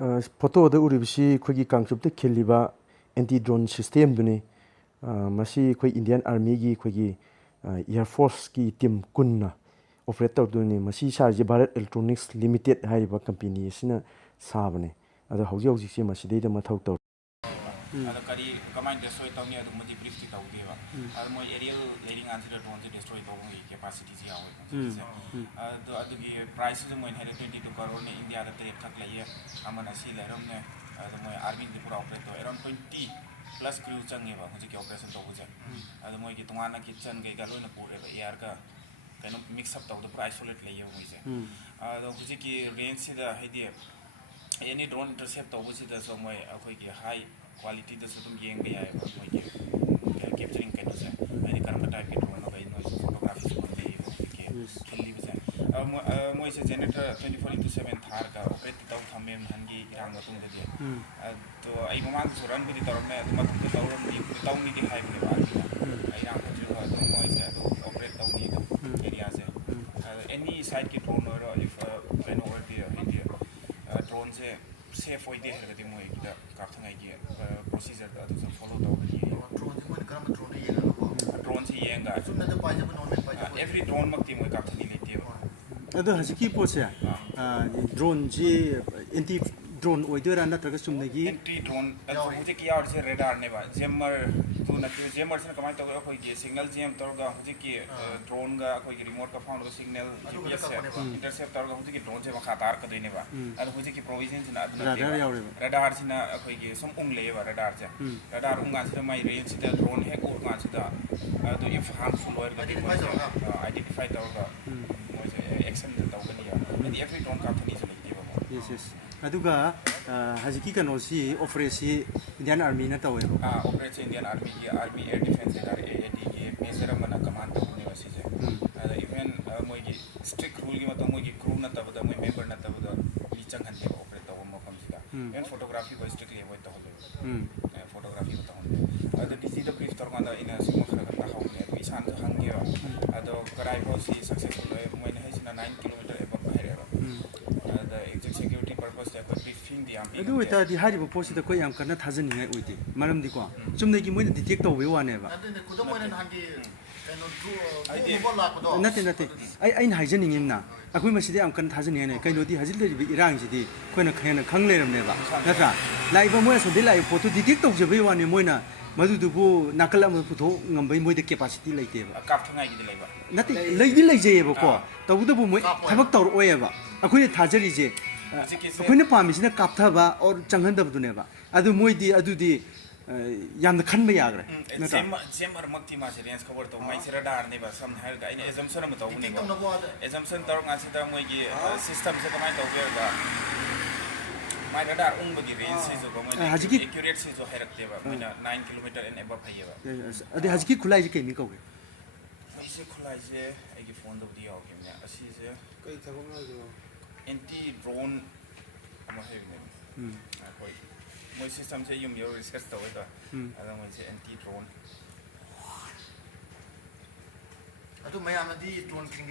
photo उरीबी अखोई कांगचुप खिलीबा एंटी ड्रोन सिस्टम दुनी अखोई इंडियन आर्मी की अखोई एयरफोर्स की टीम कुन्ना ऑपरेट तौदुनी मसी सारी भारत इलेक्ट्रॉनिक्स लिमिटेड हाइबा कंपनी सिना साबने अदो हौजी हौजी मसीदेद मथौ तौ करी कमाइन डिस्ट्रॉय तौनी अदु मदि ब्रीफ ति तौदेबा अदु मोय एरियल लेरिंग आंसर ड्रोन से डिस्ट्रॉय तौबी कैपेसिटी से यावे अदु अदुगी प्राइस जो मोय 122 करोड़ ने इंडिया दा ते थक लइए अमन असि लेरमने अदु मोय आर्मी दि पूरा ऑपरेट तो अराउंड 20 प्लस क्रू चंगेबा हुजी के ऑपरेशन तौबुजे अदु मोय की तोंगाना किचन के गा लोइना पुरेबा एयर का कनो मिक्स अप तौद पूरा आइसोलेट लइए मोयसे अदु हुजी की रेंज से दा हेदि एनी ड्रोन इंटरसेप्ट तौबुसी दा सो मोय अखोई की हाई क्वालिटी दा सुदम येंग याय मोय की कैप्चरिंग कनो से एनी करम टाइप के ड्रोन होगा नो फोटोग्राफी से ले के खिल्ली बसे मोय से जनरेटर 24/7 थार का ऑपरेट तौ थमे हनगी इरांग तुम दे तो आई ममान सुरन भी तौरने मत तौरन दी तौनी दी हाई बे बार आई राम जो तो मोय से तो ऑपरेट तौनी दा एरिया से एनी साइड की ड्रोन और इफ एन ओवर दी ड्रोन से सेफ होइदे हरगदि मोय दा काथंगाई की प्रोसीजर दा तो फॉलो तौबनी ड्रोन से मोय करम ड्रोन येगा ड्रोन से येगा सुनना तो पाइजे नॉन पाइजे एवरी ड्रोन मक्ति मोय काथंगी लेते अदो हजिकी पोसे ड्रोन जी एंटी ड्रोन ओइदोरा नत्रगा सुमनेगी एंटी ड्रोन हुजे की यार से रेडार नेबा जेमर तो नथि जेमर से कमाई तौगा अखोई की सिग्नल जेम तौगा हुजे की ड्रोन गा अखोई की रिमोट का फाउंड सिग्नल जीपीएस से इंटरसेप्ट तौगा हुजे की ड्रोन से मखा तार का देनेबा अद हुजे की प्रोविजन से रेडार सिना अखोई की सम उंगलेबा रेडार से रेडार उंगा से माई रेंज से ड्रोन है को उंगा से तो इफ हार्मफुल और आइडेंटिफाई तौगा एक्शन तौगनी या एवरी ड्रोन का थनी से लेती यस यस अदुगा हजिकी कनोसी ऑपरेसी इंडियन आर्मी ना तवे ऑपरेशन इंडियन आर्मी की आर्मी एयर डिफेंस का एएडी के मेजर मना कमांड तौने वसी से इवन मोय की स्ट्रिक्ट रूल की मतलब मोय की क्रू ना तबदा मोय मेंबर ना तबदा ली चंगन दे ऑपरेट तव मफम सिदा एंड फोटोग्राफी को स्ट्रिक्टली अवॉइड तहले फोटोग्राफी को तहले अद डिजी द ब्रीफ तौरगांदा इन सिम खरा खता हाउने अदु इसान जो हंगे अदो कराई हो सी सक्सेसफुल मोय ने हेसिना 9 kilometre above Herero the exact security purpose से कोई ब्रीफिंग दिया अदु वेता दि हारिबो पोसी द कोई याम कन्ना थाजनिङाय ओइदे मरम दि को चुमनेगी मोय डिटेक्ट तौबे वानेबा अदु खुदम मोय हांगी कनो ड्रो लापदो नते नते आई हाइजनिङिमना अखोई मसिदे याम कन्ना थाजनिङाय कइनोदि हजिल लेबि इरांजिदि कोइना खयना खंग लेरमनेबा नत्रा लाइबो मोय सोदि लाइ फोटो डिटेक्ट तौजबे वाने मोयना मधुदुबु नाकल अम पुथो ngambay moy de capacity laiteba काफथंगाई की लैबा नते लैदि लैजेबा को तबुदबु मोय थबक तौर ओयेबा अखोइने थाजरी जे अखोइने पामिसिना कापथबा और चंगहनदबदुनेबा अदु मोयदि अदुदि याम खनबा याग्रे जेमर मक्ति मा रेंज खबर तो माइ सेरा डार नेबा सम हार गा इन एजम्पशन म तौने एजम्पशन तौर गासी त मोय की सिस्टम से कमाइ तौबेगा माइ रेडार उंबगी रेंज से जो मोय हजिकी एक्यूरेट से जो हैरक्तेबा मोयना 9 किलोमीटर एंड एबव हाइएबा अदे हजिकी खुलाई जे केमी कौगे इसे खुलाई जे आइगी फोन दबदि यावगे असि जे कई थबंगा जो एंटी ड्रोन अमा हेबने कोई मोय सिस्टम से युम यो रिसर्च तौवे दा अदा मोय से एंटी ड्रोन अदु मयामदी ड्रोन